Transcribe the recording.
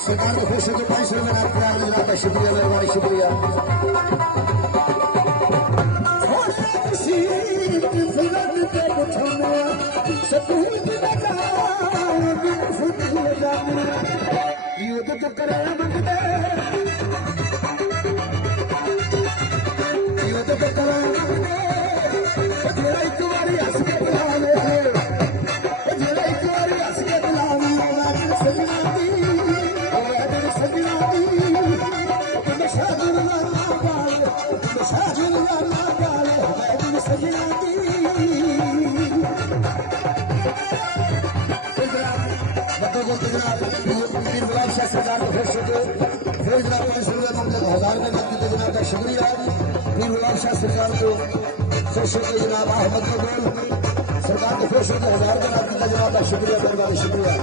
सरकार को खुश होकर 500 रुपये नाम कराया जनाब का शुक्रिया, मेहरबानी, शुक्रिया। सरकार को खुश होकर फिर जनाब 500 रुपये मतलब 1000 रुपये नकदी के जनाब का शुक्रिया। पीर गुलाम शाह सरकार को खुश होकर जनाब अहमद को बोल सरकार को खुश होकर 1000 रुपये नकदी का जनाब का शुक्रिया, मेहरबानी, शुक्रिया।